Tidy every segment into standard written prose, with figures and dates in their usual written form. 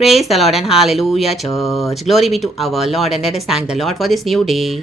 Praise the Lord and hallelujah, church. Glory be to our Lord, and let us thank the Lord for this new day.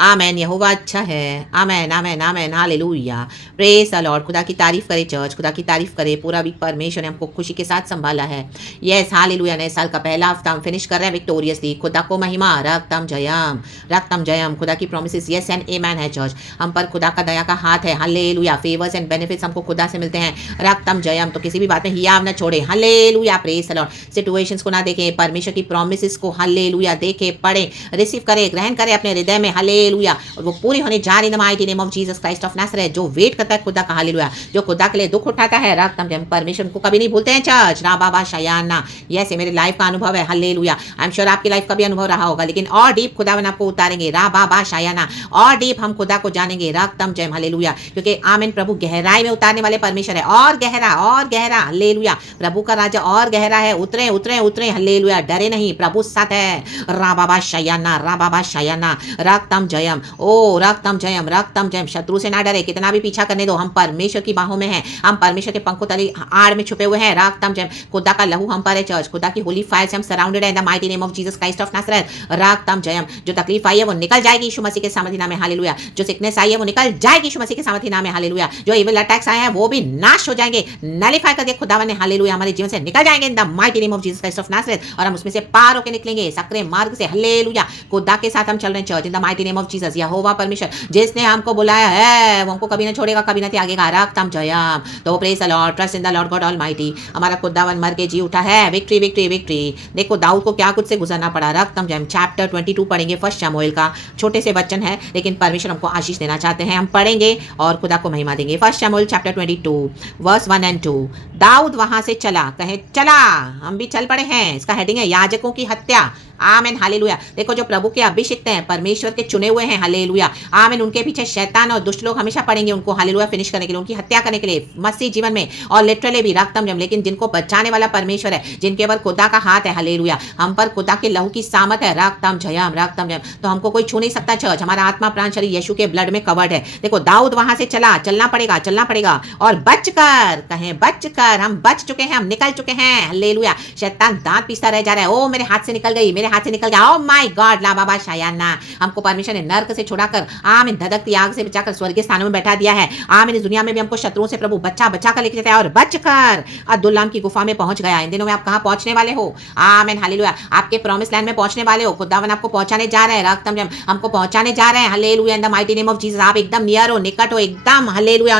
आमेन। यहोवा अच्छा है। Amen amen amen hallelujah. Praise the lord. खुदा की तारीफ करे church, खुदा की तारीफ करे। पूरा वीक परमेश्वर ने हमको खुशी के साथ संभाला है। Yes hallelujah. नए साल का पहला हफ्ता हम फिनिश कर रहे हैं विक्टोरियसली। खुदा को महिमा, रक्तम जयम, रक्तम जयम। खुदा की प्रोमिसेस यस एंड आमेन है चर्च। हम पर खुदा का दया का हाथ है। हालेलुया। फेवर्स एंड बेनिफिट्स हमको खुदा से मिलते हैं। रक्तम जयम। तो किसी भी बात में हियाव न छोड़े। Hallelujah. Praise the Lord. Situations को ना देखें, परमेश्वर की प्रोमिसेस को हालेलुया देखें, पढ़ें, रिसीव करें, ग्रहण करें अपने हृदय में। हालेलुया। और वो पूरी होने जा रही the mighty name of Jesus Christ of Nazareth. जो वेट करता है खुदा का, हालेलुया, जो खुदा के लिए दुख उठाता है, रक्तम जयम। परमेश्वर को कभी नहीं भूलते हैं चर्च। रा बाबा शयाना। यस, ये मेरे लाइफ का अनुभव है। हालेलुया। आई एम श्योर आपकी लाइफ का भी अनुभव रहा होगा, लेकिन और डीप खुदावन आपको उतारेंगे। रा बाबा शयाना। और डीप हम खुदा को जानेंगे। रक्तम जयम। हालेलुया। क्योंकि आमीन, प्रभु गहराई में उतारने वाले परमेश्वर है। और गहरा, और गहरा। हालेलुया। प्रभु का राजा और गहरा है। उतरे उतरे उतरे। हालेलुया। डरे नहीं, प्रभु साथ है। रा बाबा शयाना, रा बाबा शयाना। रक्तम जयम। ओ रक्तम जयम, रक्तम जयम। शत्रु से ना डरे, कितना भी पीछा करने दो, हम परमेश्वर की बाहों में हैं। हम परमेश्वर के पंखों तले आड़ में छुपे हुए हैं। रक्तम जयम। खुदा का लहू हम पर है चर्च। खुदा की होली फायर से हम सराउंडेड है in the mighty name of Jesus Christ of Nazareth. रक्तम जयम। जो तकलीफ आई है वो निकल जाएगी यीशु मसीह के सामर्थी नाम में। हालेलुया। जो सिकनेस आई है वो निकल जाएगी यीशु मसीह के सामर्थी नाम में। हालेलुया। जो इविल अटैक्स आए हैं वो भी नाश हो जाएंगे, नलिफाई कर दिया खुदावन ने। हालेलुया। हमारे जीवन से निकल जाएंगे in the mighty name of Jesus Christ of Nazareth. और हम उसमें से पार होकर निकलेंगे सक्रिय मार्ग से। हालेलुया। खुदा के साथ हम चल रहे हैं church in the mighty name of Jesus. यहोवा परमेश्वर जिसने हमको बुलाया है वो हमको कभी ना छोड़ेगा, कभी ना त्यागेगा। रक्तम जयम। तो praise the Lord, trust in the Lord God almighty. हमारा खुदावन मर के जी उठा है। Victory victory victory. देखो दाऊद को क्या कुछ से गुजरना पड़ा। रक्तम जयम। चैप्टर 22 पढ़ेंगे, फर्स्ट शमूएल का। छोटे से वचन है लेकिन परमेश्वर हमको आशीष देना चाहते हैं। हम पढ़ेंगे और खुदा को महिमा देंगे। फर्स्ट शमूएल चैप्टर 22 वर्स 1 एंड 2। दाऊद वहां से चला, कहे चला, हम भी चल पड़े हैं। इसका हेडिंग है याजकों की हत्या। Amen hallelujah. देखो जो प्रभु के अभिषिक्त हैं, परमेश्वर के चुने हुए हैं, हालेलुया, आमेन, उनके पीछे शैतान और दुष्ट लोग हमेशा पड़ेंगे उनको, हालेलुया, फिनिश करने के लिए, उनकी हत्या करने के लिए मसीह जीवन में, और लिटरली भी रक्तम जम। लेकिन जिनको बचाने वाला परमेश्वर है, जिनके ऊपर खुदा का हाथ है, हालेलुया, हम पर खुदा के लहू की सामत है। रक्तम जयम, रक्तम जयम। तो हमको कोई छू नहीं सकता चर्च। हमारा आत्मा प्राण शरीर यीशु के ब्लड में कवर्ड है। देखो दाऊद वहां से चला, चलना पड़ेगा, चलना पड़ेगा, और बचकर, कहें बचकर, हम बच चुके हैं, हम निकल चुके हैं। हालेलुया। शैतान दांत पीसता रह जा रहा है। ओ मेरे हाथ से निकल गई, मेरे हाथ से निकल गया। ओ माय गॉड, ला बाबा शायाना। हमको परमेश्वर ने नर्क से छुड़ाकर, आमीन, धधकती आग से बचाकर स्वर्गीय स्थानों में बैठा दिया है। आमीन। इस दुनिया में भी हमको शत्रुओं से प्रभु बच्चा बच्चा कर लेके जाता है, और बचकर अब्दुल्लाम की गुफा में पहुंच गया। इन दिनों में आप कहां पहुंचने वाले हो? आमीन हालेलुया। आपके प्रॉमिस लैंड में पहुंचने वाले हो। खुदावन आपको पहुंचाने जा रहे हैं। रक्तम जम हमको पहुंचाने जा रहे हैं। Hallelujah. In the mighty name of Jesus. आप एकदम नियर हो, निकट हो, एकदम हालेलुया,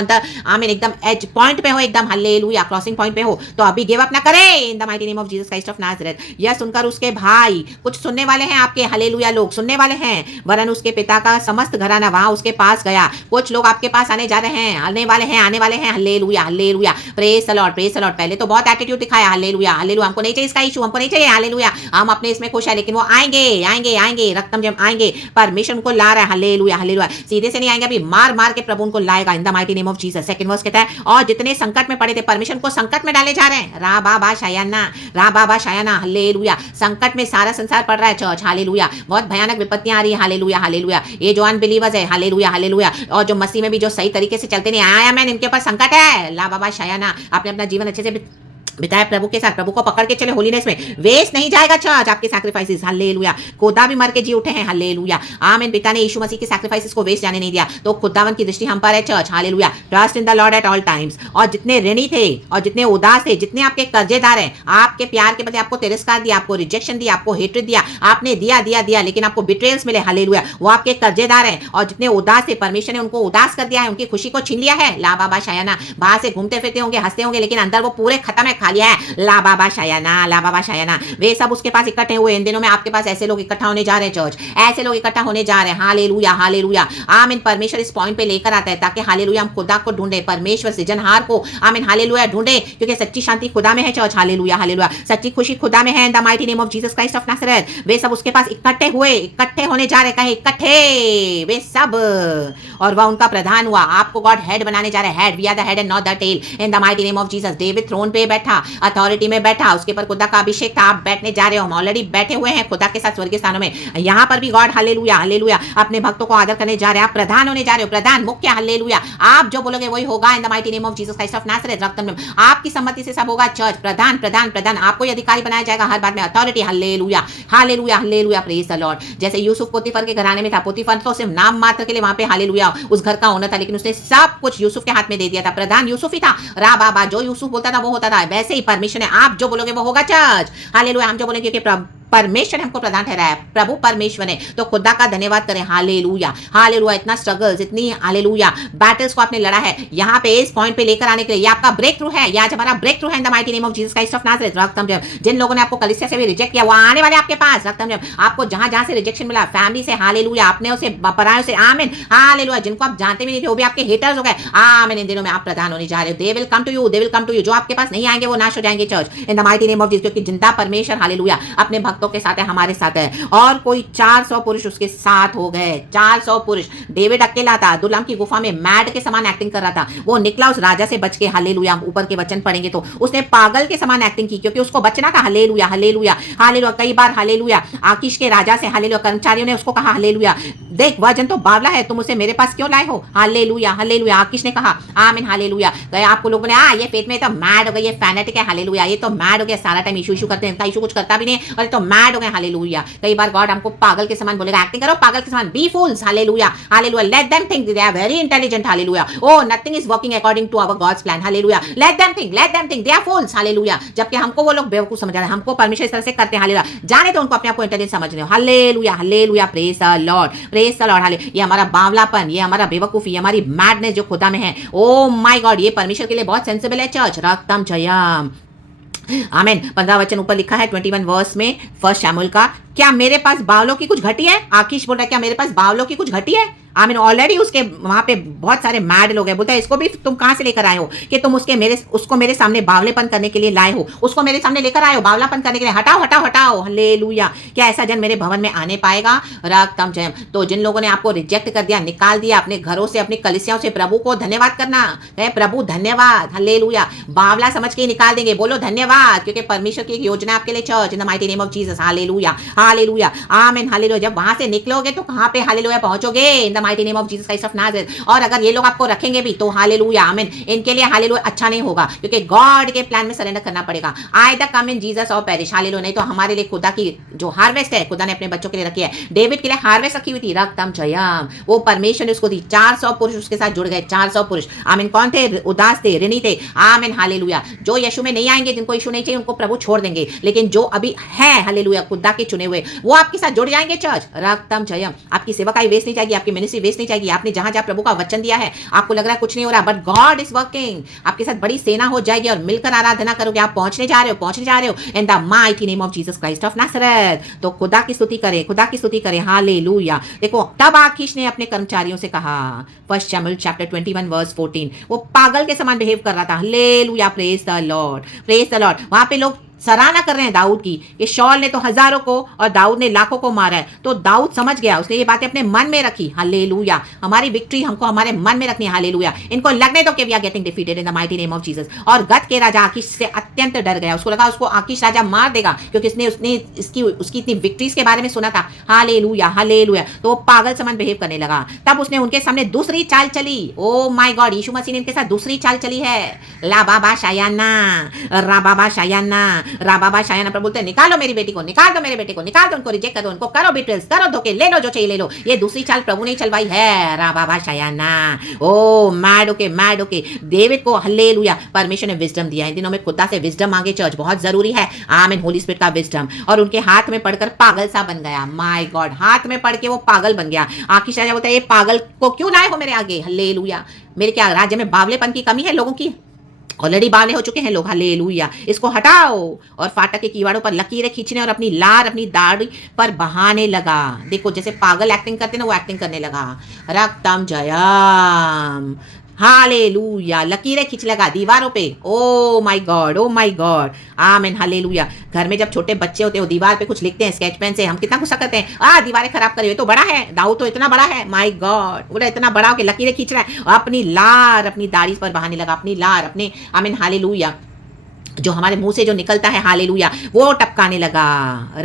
आमीन, एकदम एज पॉइंट पे हो, एकदम हालेलुया, क्रॉसिंग पॉइंट पे हो। तो अभी गिव अप ना करें in the mighty name of Jesus Christ of Nazareth. यह सुनकर उसके भाई, कुछ सुनने वाले हैं आपके, हालेलुया, लोग सुनने वाले हैं, वरन उसके पिता का समस्त घराना वहां उसके पास गया। कुछ लोग आपके पास आने जा रहे हैं, आने वाले हैं, आने वाले हैं। Hallelujah hallelujah. Praise the Lord, praise the Lord. पहले तो बहुत एटीट्यूड दिखाया, हालेलुया हालेलुया, हमको नहीं चाहिए इसका इशू, हमको नहीं चाहिए, हालेलुया, हम अपने इसमें खुश है। लेकिन वो आएंगे आएंगे आएंगे, रक्तम जम आएंगे, परमेश्वर उनको ला रहा है। Hallelujah hallelujah. सीधे से नहीं आएंगे, अभी मार मार के प्रभु उनको लाएगा in the mighty name of Jesus. Second verse कहता है, और जितने संकट में पड़े थे, परमेश्वर को संकट में डाले जा रहे हैं। रा बाबा शायाना, रा बाबा शायाना, हालेलुया। संकट में सारा संसार पड़ रहा है चर्च, हालेलुया, बहुत भयानक विपत्तियां आ रही है, हालेलुया हालेलुया। ये जो अनबिलीवर्स है, हालेलुया हालेलुया, और जो मसीह में भी जो सही तरीके से चलते नहीं आया, मैंने इनके ऊपर संकट है। ला बाबा शायाना। आपने अपना जीवन अच्छे से बिताया प्रभु के साथ, प्रभु को पकड़ के चले होलीनेस में, वेस्ट नहीं जाएगा चर्च आपके सैक्रिफाइसेस। हालेलुया। खुदा भी मर के जी उठे हैं, हालेलुया, आमीन। पिता ने यीशु मसीह के सैक्रिफाइसेस को वेस्ट जाने नहीं दिया। तो खुदावन की दृष्टि हम पर है church, hallelujah. Trust in the Lord at all times. और जितने ऋणी थे और जितने उदास थे, जितने आपके कर्जेदार हैं, आपके प्यार के बदले आपको तिरस्कार दिया, आपको रिजेक्शन दिया, आपको हेट्रेड दिया, आपने दिया दिया दिया, लेकिन आपको बिट्रेयल्स मिले, हालेलुया, वो आपके कर्जेदार हैं। और जितने उदास थे, परमेश्वर ने उनको उदास कर दिया है, उनकी खुशी को छीन लिया है। ला बाबा शायाना। बाहर से घूमते फिरते होंगे, हंसते होंगे, लेकिन अंदर वो पूरे खत्म है, खा लिया है। ला बाबा शायाना, ला बाबा शायाना। वे सब उसके पास इकट्ठे हुए। इन दिनों में आपके पास ऐसे लोग इकट्ठा होने जा रहे हैं चर्च, ऐसे लोग इकट्ठा होने जा रहे हैं, हालेलुया हालेलुया, आमीन। परमेश्वर इस पॉइंट पे लेकर आता है ताकि हालेलुया हम खुदा को ढूंढे, परमेश्वर सृजनहार को, आमीन हालेलुया, ढूंढे, क्योंकि सच्ची शांति खुदा में है चर्च, हालेलुया हालेलुया, सच्ची खुशी खुदा में है in the mighty name of Jesus Christ of Nazareth. वे सब उसके पास इकट्ठे हुए, इकट्ठे होने जा रहे, कहे इकट्ठे वे सब, और वह उनका प्रधान हुआ। आपको गॉड हेड बनाने जा रहे हैं, head, we are the head and not the tail in the mighty name of Jesus. David throne पे बैठा, बैठा, अथॉरिटी में बैठा, उसके ऊपर खुदा का अभिषेक था। आप बैठने जा रहे हो, हम ऑलरेडी बैठे हुए हैं खुदा के साथ स्वर्गीय स्थानों में। यहाँ पर भी गॉड हालेलुया हालेलुया अपने भक्तों को आदर करने जा रहे हैं। आप प्रधान होने जा रहे हो, प्रधान मुख्य हालेलुया। आप जो बोलोगे वही होगा in the mighty name of Jesus Christ of Nazareth. रक्तम में आपकी सम्मति से सब होगा। चर्च प्रधान प्रधान प्रधान आपको अधिकारी बनाया जाएगा हर बात में। Authority hallelujah hallelujah hallelujah praise the Lord. जैसे यूसुफ पोतीफर के घराने में था, पोतीफर तो सिर्फ नाम मात्र के लिए वहां पे हालेलुया उस घर का ओनर था, लेकिन उसने सब कुछ यूसुफ के हाथ में दे दिया था। प्रधान यूसुफ ही था। रा बाबा जो यूसुफ बोलता था वो होता था। वैसे ही परमिशन है, आप जो बोलोगे वो होगा। चर्च हालेलुया हम जो बोलेंगे कि परमेश्वर हमको प्रधान ठहराया है, प्रभु परमेश्वर ने, तो खुदा का धन्यवाद करें। Hallelujah hallelujah. इतना स्ट्रगल्स, इतनी हालेलुया बैटल्स को आपने लड़ा है, यहाँ पे इस पॉइंट पे लेकर आने के लिए ये आपका ब्रेक थ्रू है। ये आज हमारा ब्रेक थ्रू है in the mighty name of Jesus Christ of Nazareth. रक्तम जब जिन लोगों ने आपको कलीसिया से भी रिजेक्ट किया वो आने वाले आपके पास। रक्तम जब आपको जहां जहां से रिजेक्शन मिला, फैमिली से हालेलुया, अपने उसे परायों से आमीन हालेलुया, जिनको आप जानते भी नहीं थे वो भी आपके हेटर्स हो गए आमीन। इन दिनों में आप प्रधान होने जा रहे हो। They will come to you, they will come to you. जो आपके पास नहीं आएंगे वो नाश हो जाएंगे। Church in the mighty name of Jesus, क्योंकि जिंदा परमेश्वर हालेलुया अपने भक्तों के साथ है, हमारे साथ है। और कोई 400 पुरुष उसके साथ हो गए। 400 पुरुष। डेविड अकेला था, दुल्हम की गुफा में मैड के समान एक्टिंग कर रहा था। वो निकला उस राजा से बच के। हालेलुया ऊपर के वचन पढ़ेंगे तो उसने पागल के समान एक्टिंग की, क्योंकि उसको बचना था। Hallelujah hallelujah hallelujah. कई बार हालेलुया आकीश के राजा से हालेलुया कर्मचारियों ने उसको कहा हालेलुया देख वह जन तो बावला है, तुम उसे मेरे पास क्यों लाए हो। Hallelujah hallelujah. आकीश ने कहा आमीन हालेलुया। तो आपको लोगों ने ये फेथ में तो मैड हो गई, ये फैनेटिक है हालेलुया, ये तो मैड हो गया, सारा टाइम इशू इशू करते हैं, इशू कुछ करता भी नहीं और तो मैड हो गए हालेलुया। कई बार गॉड हमको पागल के समान बोलेगा, एक्टिंग करो पागल के समान, be fools hallelujah hallelujah. Let them think they are very intelligent hallelujah. Oh nothing is working according to our God's plan hallelujah. Let them think they are fools hallelujah. जबकि हमको वो लोग बेवकूफ समझ रहे हैं, हमको परमेश्वर इस तरह से करते हैं हालेलुया। जाने तो उनको अपने आप को इंटेलिजेंट समझ रहे हो। Hallelujah hallelujah praise the Lord praise the Lord. हाले ये हमारा बावलापन, ये हमारा बेवकूफी, ये हमारी मैडनेस जो खुदा में है, ओ माय गॉड ये परमेश्वर के लिए बहुत सेंसिबल है। चर्च रक्तम जयम आमीन। 15 वचन ऊपर लिखा है 21 वर्स में फर्स्ट शमूएल का। क्या मेरे पास बावलों की कुछ घटी है। आकीश बोल रहा है क्या मेरे पास बावलों की कुछ घटी है। आमीन। ऑलरेडी उसके वहां पे बहुत सारे मैड लोग हैं। बोलता है इसको भी तुम कहां से लेकर आए हो कि तुम उसको मेरे सामने बावलेपन करने के लिए लाए हो, उसको मेरे सामने लेकर आए हो बावलापन करने के लिए। हटाओ हटाओ हटाओ हालेलुया। क्या ऐसा जन मेरे भवन में आने पाएगा। रक्तम जयम। तो जिन लोगों ने आपको रिजेक्ट कर दिया, निकाल दिया अपने घरों से, अपनी कलिसियाओं से, प्रभु को धन्यवाद करना है। प्रभु धन्यवाद हालेलुया। बावला समझ के निकाल देंगे, बोलो धन्यवाद, क्योंकि परमेश्वर की एक योजना आपके लिए। Church in the mighty name of Jesus hallelujah hallelujah amen hallelujah. जब वहां से निकलोगे तो कहां पे हालेलुया पहुंचोगे in the mighty name of Jesus Christ of Nazareth. और अगर ये लोग आपको रखेंगे भी तो हालेलुया आमीन, इनके लिए हालेलुया अच्छा नहीं होगा, क्योंकि गॉड के प्लान में सरेंडर करना पड़ेगा। आइदर कम इन जीसस और पेरिश हालेलुया। नहीं तो हमारे लिए खुदा की जो हार्वेस्ट है खुदा ने अपने बच्चों के लिए रखी है। डेविड के लिए हार्वेस्ट रखी हुई थी रक्तम जयम, वो परमेश्वर ने उसको दी। 400 पुरुष उसके साथ जुड़ गए। 400 पुरुष आमीन। कौन थे। उदास थे, ऋणी थे आमीन हालेलुया। जो यीशु में नहीं आएंगे, जिनको यीशु नहीं चाहिए, उनको प्रभु छोड़ देंगे, लेकिन जो अभी है हालेलुया खुदा के चुने हुए, वो आपके साथ जुड़ जाएंगे। चर्च रक्तम जयम। आपकी सेवकाई वेस्ट नहीं जाएगी, आपकी मिनिस्ट्री वेस्ट नहीं जाएगी। आपने जहां जहां प्रभु का वचन दिया है, आपको लग रहा है कुछ नहीं हो रहा, बट गॉड इज वर्किंग। आपके साथ बड़ी सेना हो जाएगी और मिलकर आराधना करोगे। आप पहुंचने जा रहे हो in the mighty name of Jesus Christ of Nazareth. तो खुदा की स्तुति करें, खुदा की स्तुति करें हालेलुया। देखो तब आकीश ने अपने कर्मचारियों से कहा, फर्स्ट शमूएल चैप्टर 21 वर्स 14, वो पागल के समान बिहेव कर रहा था। Hallelujah praise the Lord praise the Lord. वहां पे लोग सराहना कर रहे हैं दाऊद की कि शौल ने तो हजारों को और दाऊद ने लाखों को मारा है। तो दाऊद समझ गया, उसने ये बातें अपने मन में रखी। हालेलुया। हमारी विक्ट्री हमको हमारे मन में रखनी है। हालेलुया। इनको लगने दो कि we are getting defeated in the mighty name of Jesus. और गत के राजा आकीश से अत्यंत डर गया। उसको लगा उसको आकीश राजा मार देगा, क्योंकि उसने उसकी इतनी विक्ट्रीज के बारे में सुना था। Hallelujah hallelujah. तो वो पागल समान बिहेव करने लगा। तब उसने उनके सामने दूसरी चाल चली। ओ माय गॉड, यीशु मसीह ने इनके साथ दूसरी चाल चली है। ला बाबा शायाना रा बाबा शायाना रा बाबा शायाना। पर बोलते हैं निकालो मेरी बेटी को, निकाल दो मेरे बेटे को, निकाल दो, उनको रिजेक्ट करो, उनको करो बिट्रेल्स, करो धोखे, ले लो जो चाहिए ले लो। ये दूसरी चाल प्रभु ने चलवाई है। रा बाबा शायाना। ओ मैड ओके डेविड को हालेलुया परमेश्वर ने विजडम दिया। इन दिनों में खुदा से विजडम मांगे। चर्च बहुत जरूरी है आमीन। होली स्पिरिट का विजडम। और उनके हाथ में पड़कर पागल सा बन गया। माय गॉड, हाथ में पड़ के वो पागल बन गया। आकीश राजा बोलता है ये पागल को क्यों लाए हो मेरे आगे। हालेलुया। मेरे क्या राज्य में बावलेपन की कमी है लोगों की। ऑलरेडी बावले हो चुके हैं लोग। हालेलुया। इसको हटाओ। और फाटक के कीवाड़ों पर लकीरें खींचने और अपनी लार अपनी दाढ़ी पर बहाने लगा। देखो जैसे पागल एक्टिंग करते ना, वो एक्टिंग करने लगा। रक्तम जयम हालेलुया। लकीरें खींच लगा दीवारों पे। ओ माय गॉड आमीन हालेलुया। घर में जब छोटे बच्चे होते हैं वो दीवार पे कुछ लिखते हैं स्केच पेन से, हम कितना गुस्सा करते हैं, दीवारें खराब कर रही हो, तो बड़ा है दाऊद तो इतना बड़ा है। माय गॉड, बोला इतना बड़ा हो के लकीरें खींच रहा है। अपनी लार अपनी दाढ़ी पर बहाने लगा, अपनी लार अपने आमीन हालेलुया जो हमारे मुंह से जो निकलता है हालेलुया वो टपकाने लगा।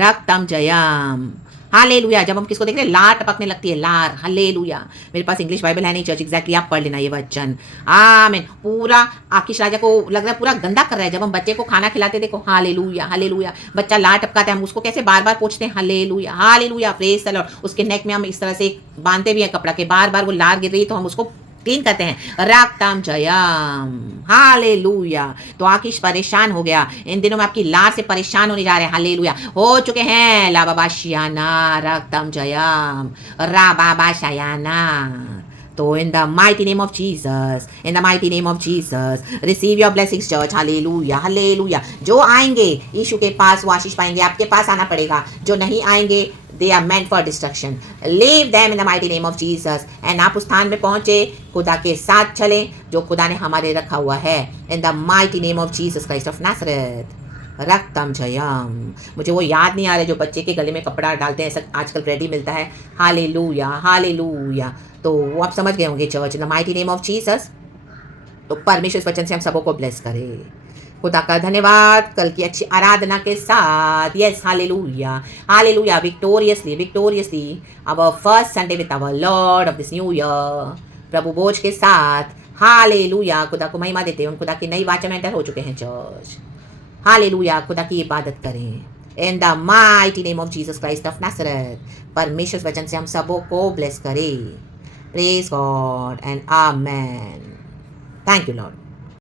रक्तम जयम हालेलुया। जब हम किसको देख रहे हैं, लार टपकने लगती है, लार। हालेलुया। मेरे पास इंग्लिश बाइबल है नहीं चर्च, एग्जैक्टली आप पढ़ लेना ये वचन। आमीन। पूरा आकीश राजा को लग रहा है पूरा गंदा कर रहा है। जब हम बच्चे को खाना खिलाते देखो, हालेलुया हालेलुया, बच्चा लार टपकाता है, हम उसको कैसे बार बार पूछते हैं, hallelujah hallelujah, praise the Lord. उसके नेक में हम इस तरह से बांधते भी हैं कपड़ा के, बार बार वो लार गिर रही है तो हम उसको क्लीन करते हैं। रक्तम जयम हालेलुया। तो आकीश परेशान हो गया, इन दिनों में आपकी लार से परेशान होने जा रहे हैं, हालेलुया हो चुके हैं। ला बाबा शियाना रक्तम जयम रा बाबा शयाना। तो in the mighty name of Jesus, in the mighty name of Jesus, receive your blessings church, hallelujah, hallelujah। जो आएंगे यीशु के पास वो आशीष पाएंगे, आपके पास आना पड़ेगा। जो नहीं आएंगे they are meant for destruction, leave them in the mighty name of Jesus। and आप उस स्थान में पहुंचे, खुदा के साथ चलें जो खुदा ने हमारे रखा हुआ है, in the mighty name of Jesus Christ of Nazareth। रक्तम Jayam. मुझे वो याद नहीं आ रहा जो बच्चे के गले में कपड़ा डालते हैं, ऐसा आजकल रेडी मिलता है, हालेलुया हालेलुया। तो वो आप समझ गए होंगे church, in the mighty name of Jesus. तो परमेश्वर इस वचन से हम सबों को ब्लेस करे। खुदा का धन्यवाद कल की अच्छी आराधना के साथ। Yes hallelujah hallelujah, victoriously victoriously our first Sunday with our lord of this new year, प्रभु बोझ के साथ। हालेलुया, खुदा को महिमा देते हैं। खुदा के नई वाचा में एंटर हो चुके हैं चर्च। हालेलुया, खुदा की इबादत करें in the mighty name of Jesus Christ of Nazareth. परमेश्वर वचन से हम सबों को ब्लेस करें। Praise God and amen. Thank you Lord.